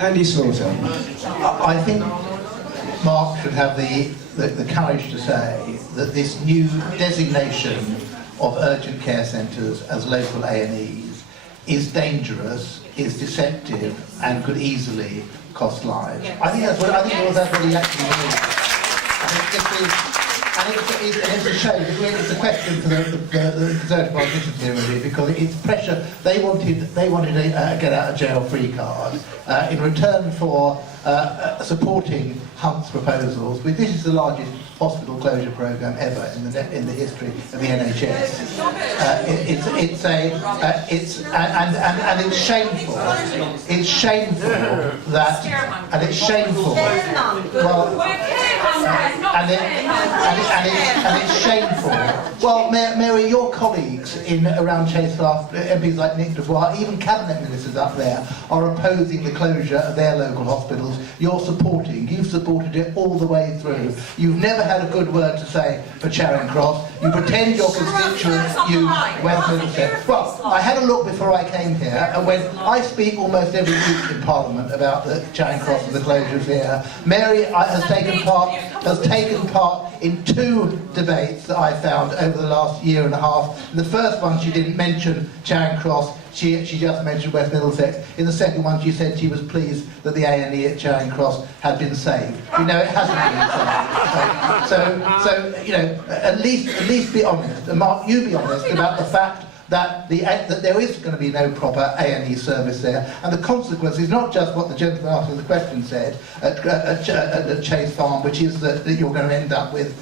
Andy Slaughter. I think Mark should have the courage to say that this new designation of urgent care centres as local A&Es is dangerous, is deceptive, and could easily cost lives. Yes. I think that's what he actually means. It's a shame. It's a question for the Conservative politicians here, really, because it's pressure. They wanted a get out of jail free card in return for supporting Hunt's proposals. This is the largest hospital closure programme ever in the history of the NHS. It's shameful. It's shameful that, and it's shameful. Well, and it's shameful. Well, Mary, your colleagues around Chase Farm, MPs like Nick Devois, even cabinet ministers up there, are opposing the closure of their local hospitals. You've supported it all the way through. You've never had a good word to say for Charing Cross. You pretend your constituents, West Middlesex. Well, I had a look before I came here, and when I speak almost every week in Parliament about the Charing Cross and the closures here, Mary has taken part in 2 debates that I found over the last year and a half. In the first one, she didn't mention Charing Cross. She just mentioned West Middlesex. In the second one, she said she was pleased that the A&E at Charing Cross had been saved. You know, it hasn't been saved. So you know, at least be honest. And Mark, you be honest about the fact that there is going to be no proper A&E service there, and the consequence is not just what the gentleman asking the question said at Chase Farm, which is that you're going to end up with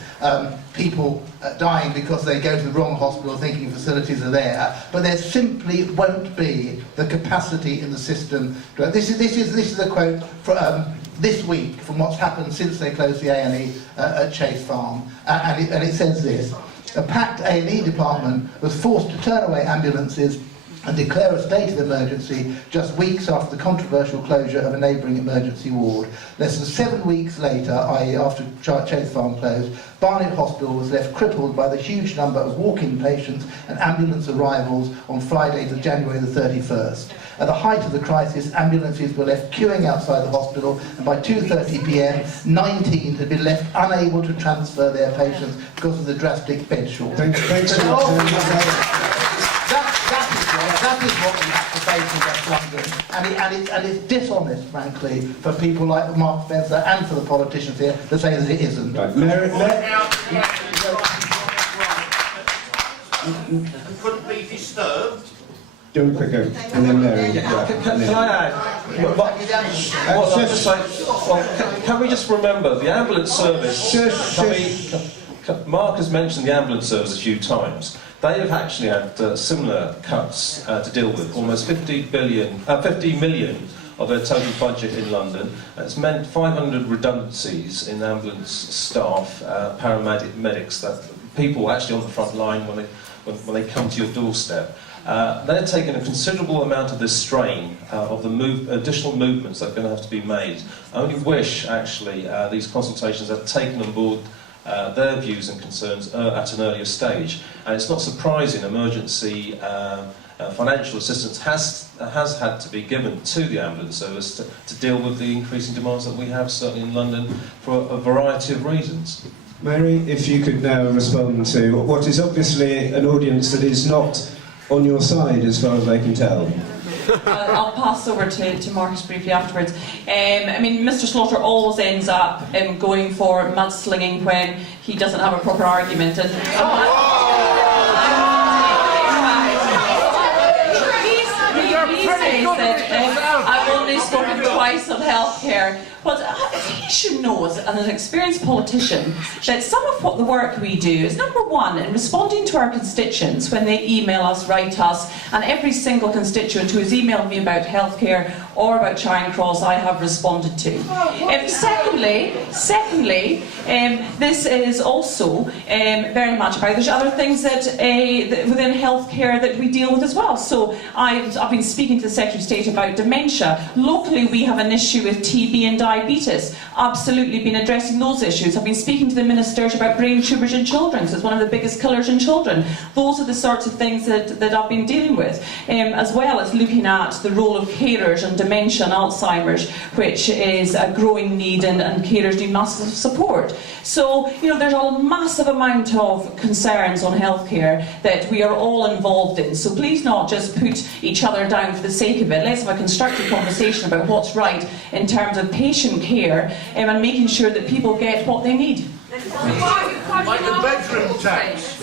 people dying because they go to the wrong hospital thinking facilities are there, but there simply won't be the capacity in the system. This is a quote from this week from what's happened since they closed the A&E at Chase Farm, and it says this. A packed A&E department was forced to turn away ambulances and declare a state of emergency just weeks after the controversial closure of a neighbouring emergency ward. Less than 7 weeks later, i.e. after Chase Farm closed, Barnet Hospital was left crippled by the huge number of walk-in patients and ambulance arrivals on Friday, January the 31st. At the height of the crisis, ambulances were left queuing outside the hospital, and by 2:30 p.m, 19 had been left unable to transfer their patients because of the drastic bed shortage. Thanks so much. That is what we have to face in West London, and it's dishonest, frankly, for people like Mark Spencer and for the politicians here to say that it isn't. Right. Couldn't be disturbed. John Quicker, and then Mary. Can I add? Can we just remember the ambulance service? Mark has mentioned the ambulance service a few times. They have actually had similar cuts to deal with, almost 50 million of their total budget in London. It's meant 500 redundancies in ambulance staff, medics, that people actually on the front line when they come to your doorstep. They're taking a considerable amount of this strain of the additional movements that are going to have to be made. I only wish, actually, these consultations had taken on board their views and concerns at an earlier stage. And it's not surprising emergency financial assistance has had to be given to the ambulance service to deal with the increasing demands that we have, certainly in London, for a variety of reasons. Mary, if you could now respond to what is obviously an audience that is not on your side as far as I can tell. I'll pass over to Marcus briefly afterwards. I mean, Mr. Slaughter always ends up going for mudslinging when he doesn't have a proper argument. And he says that I've only spoken twice on healthcare. But he should know, as an experienced politician, that some of what the work we do is, number one, in responding to our constituents when they email us, write us, and every single constituent who has emailed me about healthcare or about Charing Cross, I have responded to. Secondly, this is also very much about, there's other things that within healthcare that we deal with as well. So I've been speaking to the Secretary of State about dementia. Locally, we have an issue with TB and diabetes. Absolutely been addressing those issues. I've been speaking to the ministers about brain tumours in children, because it's one of the biggest killers in children. Those are the sorts of things that I've been dealing with, as well as looking at the role of carers and dementia and Alzheimer's, which is a growing need, and carers need massive support. So, you know, there's a massive amount of concerns on healthcare that we are all involved in. So please not just put each other down for the sake of it. Let's have a constructive conversation about what's right in terms of patient care, and making sure that people get what they need. Like the bedroom tax.